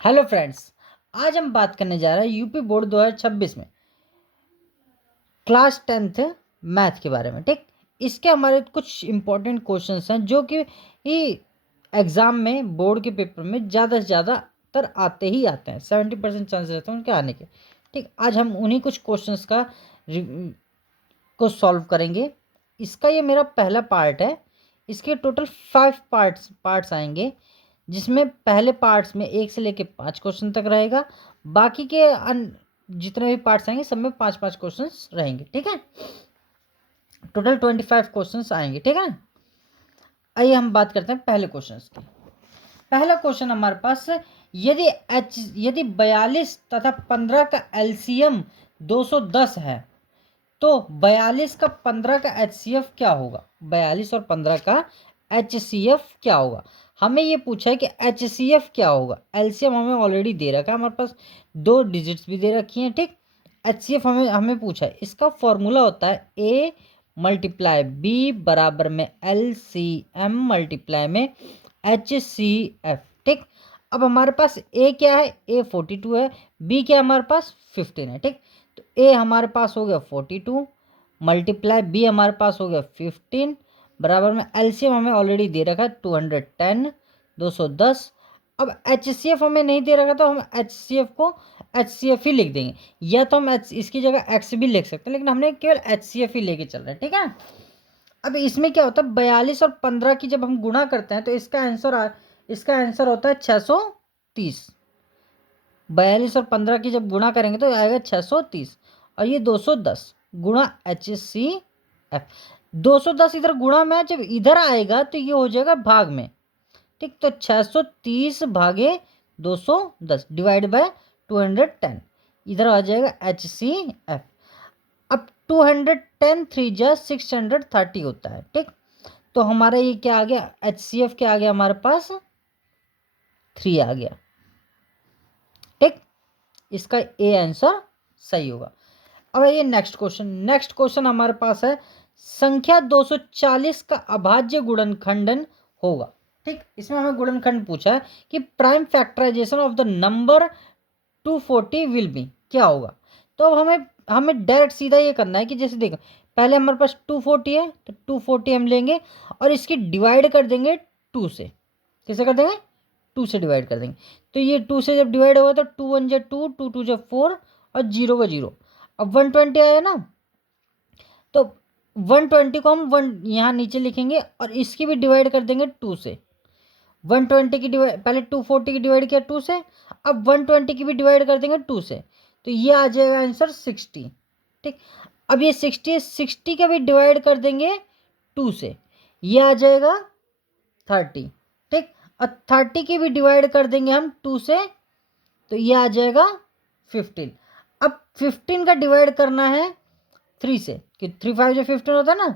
Hello friends, आज हम बात करने जा रहे हैं यूपी बोर्ड 2026 में क्लास 10th मैथ के बारे में। ठीक, इसके हमारे कुछ इम्पोर्टेंट क्वेश्चंस हैं जो कि एग्ज़ाम में बोर्ड के पेपर में ज़्यादा से ज़्यादातर आते ही आते हैं। 70% चांस रहते हैं उनके आने के। ठीक, आज हम उन्हीं कुछ क्वेश्चंस को सॉल्व करेंगे। इसका ये मेरा पहला पार्ट है। इसके टोटल 5 पार्ट्स आएंगे, जिसमें पहले पार्ट्स में 1 से लेकर 5 क्वेश्चन तक रहेगा। बाकी के जितने भी पार्ट्स आएंगे सब में 5-5 क्वेश्चंस रहेंगे। ठीक है, टोटल 25 क्वेश्चंस आएंगे। ठीक है, आइए हम बात करते हैं पहले क्वेश्चंस की। पहला क्वेश्चन हमारे पास है, यदि 42 तथा 15 का एलसीएम 210 है तो 42 का 15 का एचसीएफ क्या होगा। 42 और 15 का एचसीएफ क्या होगा। हमें ये पूछा है कि एचसीएफ क्या होगा। एलसीएम हमें ऑलरेडी दे रखा है, हमारे पास 2 डिजिट्स भी दे रखी हैं। ठीक, एचसीएफ हमें पूछा है। इसका फॉर्मूला होता है ए मल्टीप्लाई बी बराबर में एलसीएम मल्टीप्लाई में एचसीएफ। ठीक, अब हमारे पास ए क्या है, ए 42 है, बी क्या है हमारे पास 15 है। ठीक, तो ए हमारे पास हो गया 42 मल्टीप्लाई बी हमारे पास हो गया 15 बराबर में एलसीएम हमें ऑलरेडी दे रखा है 210 210। अब एचसीएफ हमें नहीं दे रखा तो हम एचसीएफ को एचसीएफ ही लिख देंगे, या तो हम इसकी जगह एक्स भी लिख सकते हैं, लेकिन हमने केवल एचसीएफ ही लेके चल रहे हैं। ठीक है, अब इसमें क्या होता है, 42 और 15 की जब हम गुणा करते हैं तो इसका आंसर होता है 630। 42 और 15 की जब गुणा करेंगे तो आएगा 630, और ये 210 गुणा HCF। 210 इधर गुणा में, जब इधर आएगा तो ये हो जाएगा भाग में। ठीक, तो 630 भागे 210 डिवाइड बाय 210, इधर आ जाएगा HCF। अब 210 3 जा 630 होता है। ठीक, तो हमारा ये क्या आ गया, HCF क्या आ गया हमारे पास 3 आ गया। ठीक, इसका ए आंसर सही होगा। अब ये नेक्स्ट क्वेश्चन हमारे पास है, संख्या 240 का अभाज्य गुणनखंडन होगा। ठीक, इसमें हमें गुणनखंड पूछा है कि prime factorization of the number 240 will be क्या होगा। तो अब हमें डायरेक्ट सीधा ये करना है कि जैसे देखो, पहले हमारे पास 240 है तो 240 हम लेंगे और इसकी डिवाइड कर देंगे 2 से। कैसे कर देंगे, 2 से डिवाइड कर देंगे। तो ये 2 से जब डिवाइड होगा तो 2 1 जा 2 2 2 जा 4 और 0 का 0। अब 120 आया ना, तो 120 को हम 1 यहाँ नीचे लिखेंगे और इसकी भी डिवाइड कर देंगे 2 से। 120 की डिवाइड, पहले 240 की डिवाइड किया 2 से, अब 120 की भी डिवाइड कर देंगे 2 से, तो ये आ जाएगा आंसर 60। ठीक, अब ये 60 का भी डिवाइड कर देंगे 2 से, ये आ जाएगा 30। ठीक, और 30 की भी डिवाइड कर देंगे हम 2 से, तो ये आ जाएगा 15। अब 15 का डिवाइड करना है 3 से, कि 3 5 जो 15 होता है ना,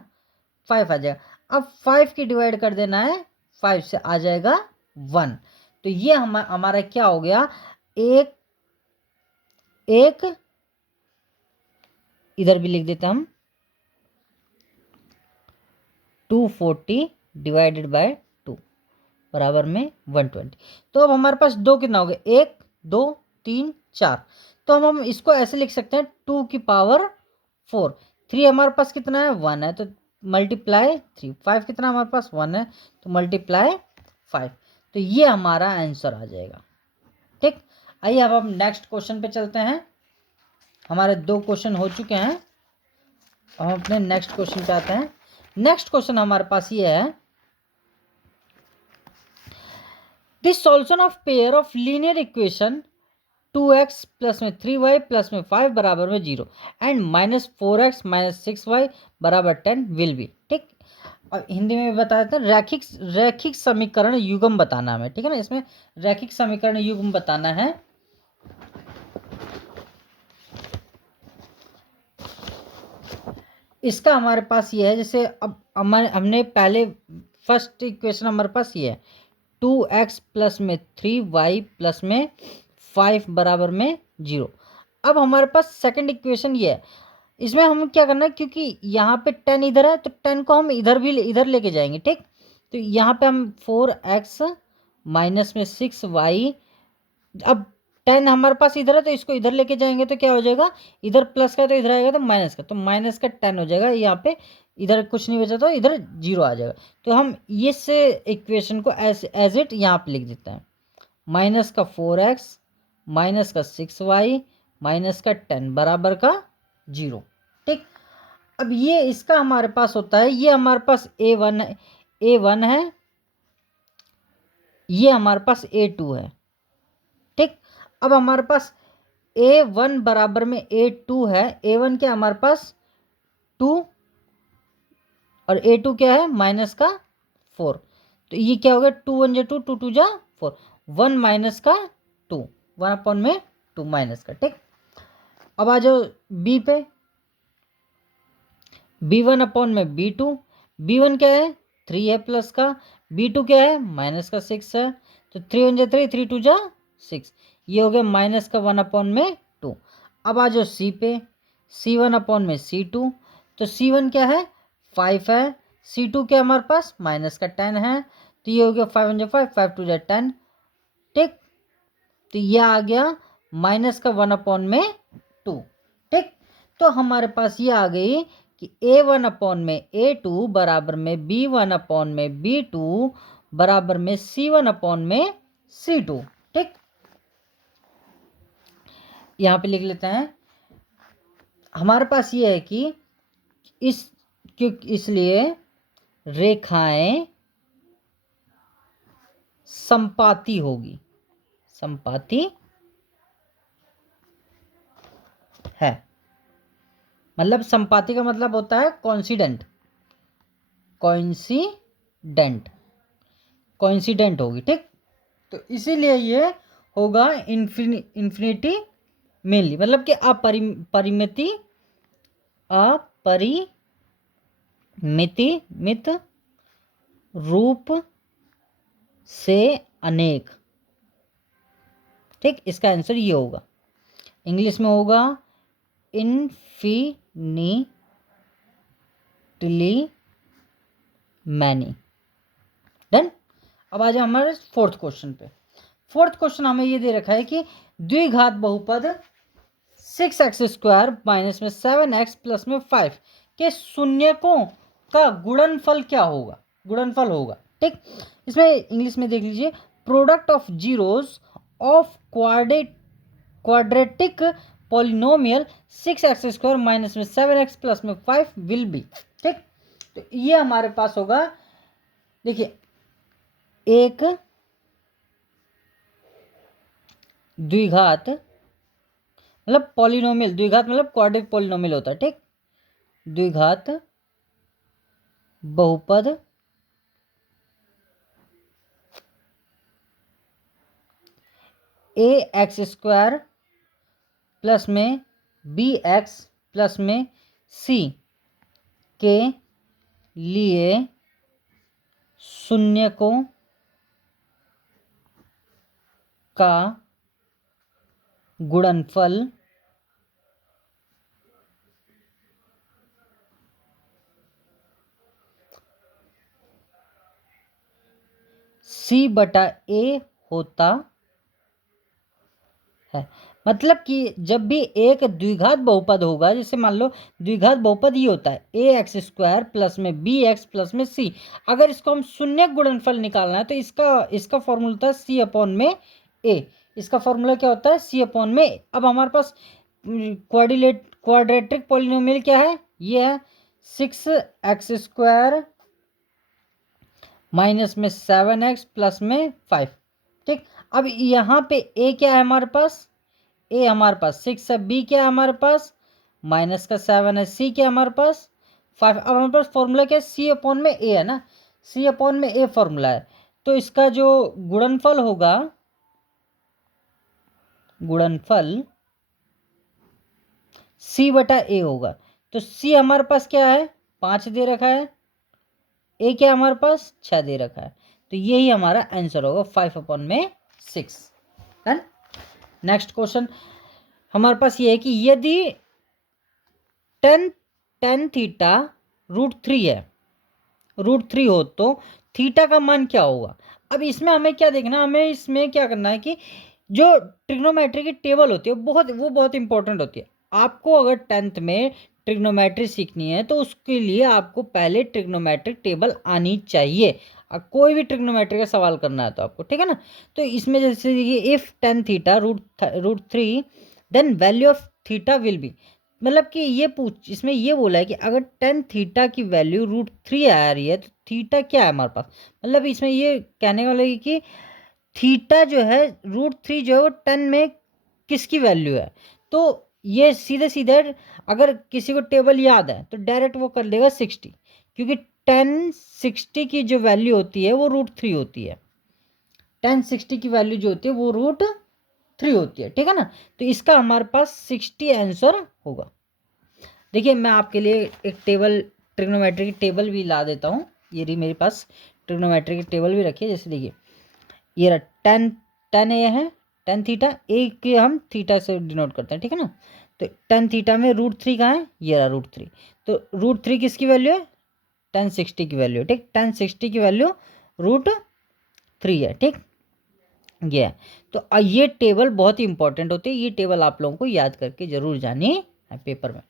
5 आ जाएगा। अब 5 की डिवाइड कर देना है 5 से, आ जाएगा 1। तो ये हमारा क्या हो गया, एक इधर भी लिख देते हम 240 डिवाइडेड बाय 2 बराबर में 120। तो अब हमारे पास 2 कितना हो गया, 1 2 3 4। तो हम इसको ऐसे लिख सकते हैं 2 की पावर 4। 3 हमारे पास कितना है, 1 है, तो मल्टीप्लाई 3। 5 कितना हमारे पास 1 है, तो मल्टीप्लाई 5। तो ये हमारा आंसर आ जाएगा। ठीक, आइए अब हम नेक्स्ट क्वेश्चन पे चलते हैं। हमारे 2 क्वेश्चन हो चुके हैं, हम अपने नेक्स्ट क्वेश्चन पे आते हैं। नेक्स्ट क्वेश्चन हमारे पास ये है, this solution of pair of linear equation 2x plus में 3y प्लस में 5 बराबर में 0 एंड -4x -6y बराबर 10 विल बी। ठीक, और हिंदी में भी बता देते हैं, रैखिक समीकरण युग्म बताना हमें। ठीक है ना, इसमें रैखिक समीकरण युग्म बताना है। इसका हमारे पास ये है, जैसे अब हमने पहले फर्स्ट इक्वेशन हमारे पास ये है 2x प्लस में 3y प्लस में 5 बराबर में 0। अब हमारे पास सेकंड इक्वेशन ये है, इसमें हम क्या करना है, क्योंकि यहाँ पे 10 इधर है तो 10 को हम इधर लेके जाएंगे। ठीक, तो यहाँ पे हम 4x माइनस में 6y अब 10 हमारे पास इधर है तो इसको इधर लेके जाएंगे तो क्या हो जाएगा, इधर प्लस का तो इधर आएगा तो माइनस का, तो माइनस का 10 हो जाएगा यहाँ पे, इधर कुछ नहीं बचा तो इधर 0 आ जाएगा। तो हम इस इक्वेशन को एज इट यहाँ पे लिख देते हैं, माइनस का 4x माइनस का 6y माइनस का 10 बराबर का 0। ठीक, अब ये इसका हमारे पास होता है, ये हमारे पास a1 है, a1 है, ये हमारे पास a2 है। ठीक, अब हमारे पास a1 बराबर में a2 है, a1 क्या हमारे पास 2 और a2 क्या है माइनस का 4, तो ये क्या हो गया 2 1 जा 2 2 2 जा 4, 1 माइनस का 2, 1 अपॉन में 2 माइनस का। ठीक, अब आ जाओ b पे, b1 अपॉन में b2, b1 क्या है 3 है प्लस का, b2 क्या है माइनस का 6 है, तो 3 1 जा 3 3 2 जा 6, ये हो गया माइनस का 1 अपॉन में 2। अब आ जाओ सी पे, c1 अपॉन में c2, तो c1 क्या है 5 है, c2 क्या हमारे पास माइनस का 10 है, तो ये हो गया 5 1 जा 5 5 2 जा 10। ठीक, तो ये आ गया माइनस का 1 अपॉन में 2। ठीक, तो हमारे पास ये आ गई कि a1 अपॉन में a2 बराबर में b1 अपॉन में b2 बराबर में c1 अपॉन में c2। ठीक, यहाँ पे लिख लेते हैं, हमारे पास ये है कि इसलिए रेखाएं संपाती होगी, संपाती है, मतलब संपाती का मतलब होता है कॉन्सिडेंट, कोइंसिडेंट, कोइंसिडेंट होगी। ठीक, तो इसीलिए ये होगा इन्फिनिटी मेनली, मतलब कि अपरिमिति मित रूप से अनेक। ठीक, इसका आंसर ये होगा, इंग्लिश में होगा इन्फिनिटली मैनी। डन। अब आ जाओ हमारे फोर्थ क्वेश्चन पे। फोर्थ क्वेश्चन हमें ये दे रखा है कि द्विघात बहुपद 6x² माइनस में 7x प्लस में 5 के शून्यकों का गुणनफल क्या होगा, गुणनफल होगा। ठीक, इसमें इंग्लिश में देख लीजिए, product of zeros of quadratic polynomial 6x² minus में 7x प्लस में 5 विल बी। ठीक, तो ये हमारे पास होगा, देखिए एक द्विघात मतलब पॉलिनोमियल, द्विघात मतलब क्वाड्रेटिक पॉलिनोमियल होता है। ठीक, द्विघात बहुपद ax² प्लस में bx प्लस में c के लिए शून्यकों का गुणनफल c/a होता है। मतलब कि जब भी एक द्विघात बहुपद होगा, जैसे मान लो द्विघात बहुपद ये होता है ax² प्लस में bx प्लस में c, अगर इसको हम शून्य गुणनफल निकालना है तो इसका फॉर्मूला होता है c अपॉन में a, इसका फॉर्मूला क्या होता है c अपॉन में a। अब हमारे पास क्वाड्रेटिक पॉलिनोमियल क्या है, ये है 6x² माइनस में 7x प्लस में 5। ठीक, अब यहाँ पे a क्या है हमारे पास, a हमारे पास 6 है, b क्या है हमारे पास माइनस का 7 है, c क्या है हमारे पास 5। अब हमारे पास फॉर्मूला क्या है, c अपॉन में a है ना, c अपॉन में a फॉर्मूला है, तो इसका जो गुणनफल होगा, गुणनफल c/a होगा। तो c हमारे पास क्या है 5 दे रखा है, a क्या हमारे पास 6 दे रखा है, तो यही हमारा आंसर होगा 5 अपॉन में 6। डन। नेक्स्ट क्वेश्चन हमारे पास ये है कि यदि tan थीटा √3 है, √3 हो तो थीटा का मान क्या होगा। अब इसमें हमें क्या देखना, हमें इसमें क्या करना है कि जो ट्रिग्नोमेट्री की टेबल होती है वो बहुत इंपॉर्टेंट होती है। आपको अगर 10th में ट्रिग्नोमेट्री सीखनी है तो उसके लिए आपको पहले ट्रिग्नोमेट्रिक टेबल आनी चाहिए। कोई भी ट्रिग्नोमेट्री का सवाल करना है तो आपको, ठीक है ना। तो इसमें जैसे देखिए, if tan theta root three then value of theta will be, मतलब कि इसमें ये बोला है कि अगर टेन थीटा की वैल्यू रूट 3 आ रही है तो थीटा क्या है हमारे पास। मतलब इसमें ये कहने वाला है कि थीटा जो है रूट 3 जो है वो 10 में किसकी वैल्यू है। तो ये सीधे सीधे अगर किसी को टेबल याद है तो डायरेक्ट वो कर लेगा 60, क्योंकि 1060 की जो वैल्यू होती है वो रूट 3 होती है। 1060 की वैल्यू जो होती है वो रूट 3 होती है, ठीक है ना। तो इसका हमारे पास 60 आंसर होगा। देखिए मैं आपके लिए एक टेबल, ट्रिग्नोमेट्री की टेबल भी ला देता हूँ। ये रही मेरे पास ट्रिग्नोमेट्री की टेबल भी रखी है। जैसे देखिए ये रहा टेन ए है, टेन थीटा ए के हम थीटा से डिनोट करते हैं, ठीक है ना। तो टेन थीटा में रूट 3 कहाँ है, ये रहा रूट 3। तो रूट 3 किसकी वैल्यू है, 1060 की वैल्यू है, ठीक। 1060 की वैल्यू रूट 3 है, ठीक। ये है। तो ये टेबल बहुत ही इंपॉर्टेंट होती है। ये टेबल आप लोगों को याद करके जरूर जानी है पेपर में।